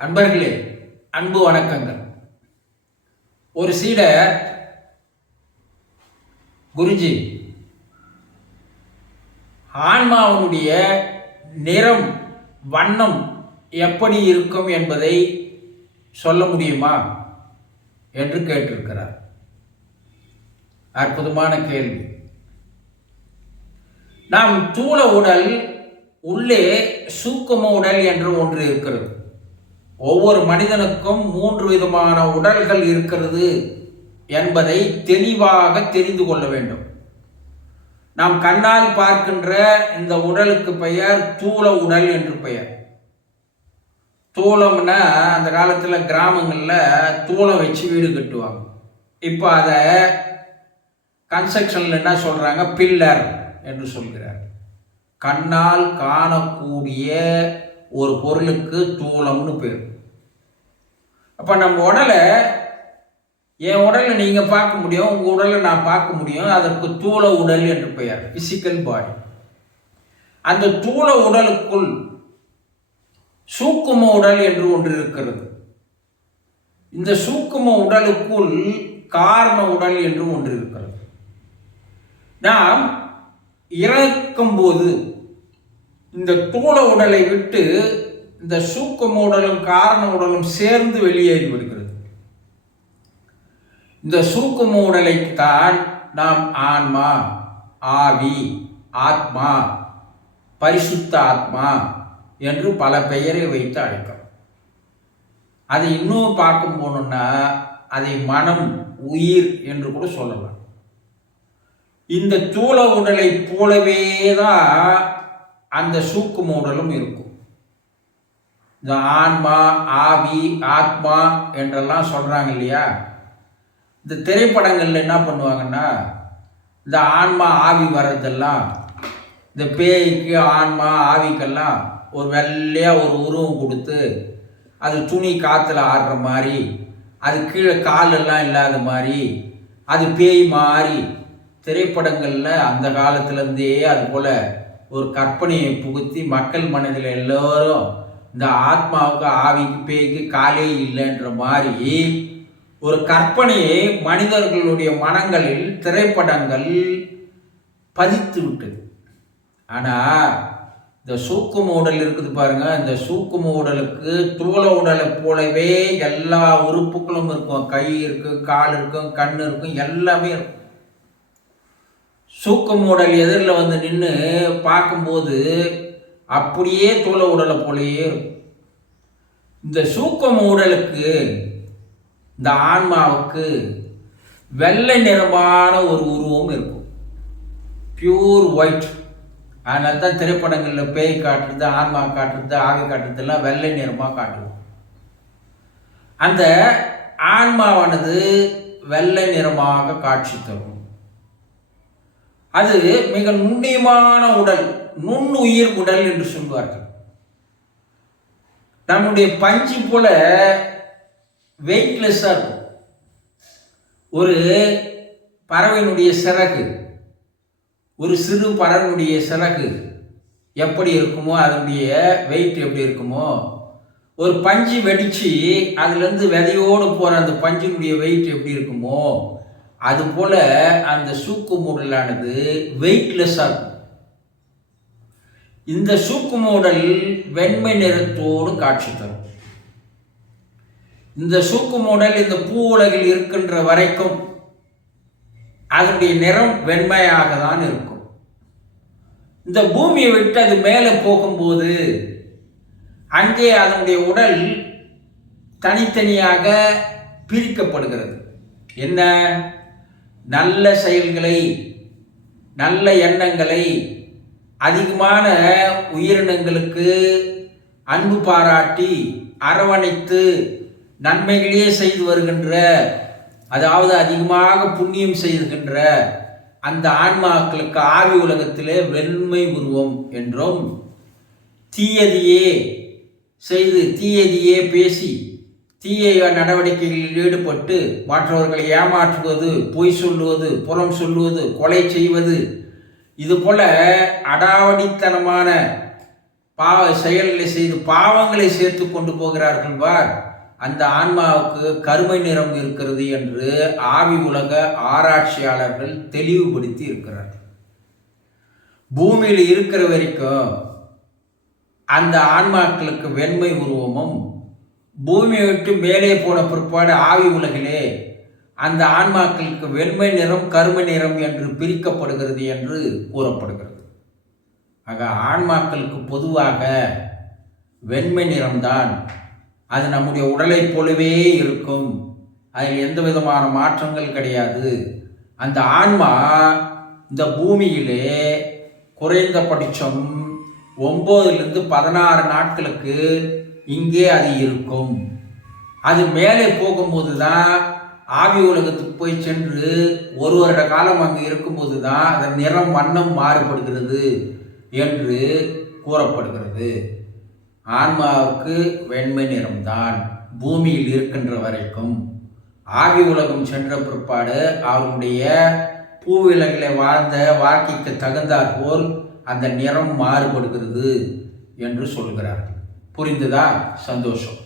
அன்பர்களே அன்பு வணக்கங்கள். ஒரு சீடர் குருஜி ஆன்மாவனுடைய நிறம் வண்ணம் எப்படி இருக்கும் என்பதை சொல்ல முடியுமா என்று கேட்டிருக்கிறார். அற்புதமான கேள்வி. நாம் தூள உடல் உள்ளே சூக்கம உடல் என்று ஒன்று இருக்கிறது. ஒவ்வொரு மனிதனுக்கும் மூன்று விதமான உடல்கள் இருக்கிறது என்பதை தெளிவாக தெரிந்து கொள்ள வேண்டும். நாம் கண்ணால் பார்க்கின்ற இந்த உடலுக்கு பெயர் தூள உடல் என்று பெயர். தூளம்னா அந்த காலத்தில் கிராமங்களில் தூளம் வச்சு வீடு கட்டுவாங்க. இப்போ அதை கன்ஸ்ட்ரக்ஷனில் என்ன சொல்கிறாங்க பில்லர் என்று சொல்கிறார் கண்ணால் காணக்கூடிய ஒரு பொருளுக்கு தூளம்னு பேர். அப்போ நம்ம உடலை என் உடலை நீங்கள் பார்க்க முடியும் உங்கள் உடலை நான் பார்க்க முடியும். அதற்கு தூள உடல் என்று பெயர் ஃபிசிக்கல் பாடி அந்த தூள உடலுக்குள் சூக்கும உடல் என்று ஒன்று இருக்கிறது. இந்த சூக்கும உடலுக்குள் காரண உடல் என்று ஒன்று இருக்கிறது. நாம் இறக்கும்போது இந்த தூள உடலை விட்டு இந்த சூக்கம் உடலும் காரண உடலும் சேர்ந்து வெளியேறி விடுகிறது. இந்த சூக்கும உடலைத்தான் நாம் ஆன்மா ஆவி ஆத்மா பரிசுத்த ஆத்மா என்று பல பெயரை வைத்து அழைக்கிறோம். அதை இன்னும் பார்க்க போனோம்னா அதை மனம் உயிர் என்று கூட சொல்லலாம். இந்த தூள உடலை போலவே தான் அந்த சூக்கு மூடலும் இருக்கும். இந்த ஆன்மா ஆவி ஆத்மா என்றெல்லாம் சொல்கிறாங்க இல்லையா? இந்த திரைப்படங்களில் என்ன பண்ணுவாங்கன்னா இந்த ஆன்மா ஆவி வர்றதெல்லாம் இந்த பேய்க்கு ஆன்மா ஆவிக்கெல்லாம் ஒரு வெள்ளையாக ஒரு உருவம் கொடுத்து அது துணி காற்றுல ஆடுற மாதிரி அது கீழே காலெல்லாம் இல்லாத மாதிரி அது பேய் மாதிரி. திரைப்படங்களில் அந்த காலத்துலேருந்தே அது போல் ஒரு கற்பனையை புகுத்தி மக்கள் மனதில் எல்லோரும் இந்த ஆத்மாவுக்கு ஆவிக்கு பேய்க்கு காலே இல்லைன்ற மாதிரி ஒரு கற்பனையை மனிதர்களுடைய மனங்களில் திரைப்படங்கள் பதித்து விட்டது. ஆனால் இந்த சூக்கும உடல் இருக்குது பாருங்க. இந்த சூக்கும உடலுக்கு தூள உடலை போலவே எல்லா உறுப்புகளும் இருக்கும். கை இருக்கும் கால் இருக்கும் கண் இருக்கும் எல்லாமே இருக்கும். சூக்கும உடல் எதிரில் வந்து நின்று பார்க்கும்போது அப்படியே தூள உடலை போலேயே இருக்கும். இந்த சூக்கும உடலுக்கு இந்த ஆன்மாவுக்கு வெள்ளை நிறமான ஒரு உருவம் இருக்கும். பியூர் ஒயிட் அதனால தான் திரைப்படங்களில் பேய் காட்டுறது ஆன்மா காட்டுறது ஆவி காட்டுறதுலாம் வெள்ளை நிறமாக காட்டுவோம். அந்த ஆன்மாவானது வெள்ளை நிறமாக காட்சி தரும். அது மிக நுண்ணியமான உடல் நுண்ணுயிர் உடல் என்று சொல்வார்கள். நம்முடைய பஞ்சு போல வெயிட்லெஸ்ஸாக இருக்கும். ஒரு பறவையினுடைய சிறகு ஒரு சிறு பறவையினுடைய சிறகு எப்படி இருக்குமோ அதனுடைய வெயிட் எப்படி இருக்குமோ ஒரு பஞ்சு வெடித்து அதுலேருந்து விதையோடு போகிற அந்த பஞ்சினுடைய வெயிட் எப்படி இருக்குமோ அதுபோல் அந்த சூக்கு மூடலானது வெயிட்லெஸ்ஸாக இருக்கும் இந்த சூக்கு மூடல் வெண்மை நிறத்தோடு காட்சி தரும். இந்த சூக்கு மூடல் இந்த பூ உலகில் இருக்கின்ற வரைக்கும் அதனுடைய நிறம் வெண்மையாக தான் இருக்கும். இந்த பூமியை விட்டு அது மேலே போகும்போது அங்கே அதனுடைய உடல் தனித்தனியாக பிரிக்கப்படுகிறது. என்ன? நல்ல செயல்களை நல்ல எண்ணங்களை அதிகமான உயிரினங்களுக்கு அன்பு பாராட்டி அரவணைத்து நன்மைகளையே செய்து வருகின்ற அதாவது அதிகமாக புண்ணியம் செய்கின்ற அந்த ஆன்மாக்களுக்கு ஆவி உலகத்திலே வெண்மை உருவம் என்றும் தீயதையே செய்து தீயதையே பேசி தீய நடவடிக்கைகளில் ஈடுபட்டு மற்றவர்களை ஏமாற்றுவது பொய் சொல்லுவது புறம் சொல்லுவது கொலை செய்வது இதுபோல அடாவடித்தனமான பாவ செயல்களை செய்து பாவங்களை சேர்த்து கொண்டு போகிறார்கள் பார். அந்த ஆன்மாவுக்கு கருமை நிறம் இருக்கிறது என்று ஆவி உலக ஆராய்ச்சியாளர்கள் தெளிவுபடுத்தி இருக்கிறார்கள். பூமியில் இருக்கிற வரைக்கும் அந்த ஆன்மாக்களுக்கு வெண்மை உருவமும் பூமியை விட்டு மேலே போன பிற்பாடு ஆவி உலகிலே அந்த ஆன்மாக்களுக்கு வெண்மை நிறம் கருமை நிறம் என்று பிரிக்கப்படுகிறது என்று கூறப்படுகிறது. ஆக ஆன்மாக்களுக்கு பொதுவாக வெண்மை நிறம்தான். அது நம்முடைய உடலைப் போலவே இருக்கும். அதில் எந்த விதமான மாற்றங்கள் கிடையாது. அந்த ஆன்மா இந்த பூமியிலே குறைந்தபட்சம் ஒம்போதுலேருந்து பதினாறு நாட்களுக்கு இங்கே அது இருக்கும். அது மேலே போகும்போது தான் ஆவி உலகத்துக்கு போய் சென்று ஒரு வருட காலம் அங்கே இருக்கும்போது தான் அதன் நிறம் வண்ணம் மாறுபடுகிறது என்று கூறப்படுகிறது. ஆன்மாவுக்கு வெண்மை நிறம்தான். பூமியில் இருக்கின்ற வரைக்கும் ஆவி உலகம் சென்ற பிற்பாடு அவருடைய பூவிலகிலே வாழ்ந்த வாழ்க்கைக்கு தகுந்தாற்போல் அந்த நிறம் மாறுபடுகிறது என்று சொல்கிறார்கள். புரிந்ததா? சந்தோஷம்.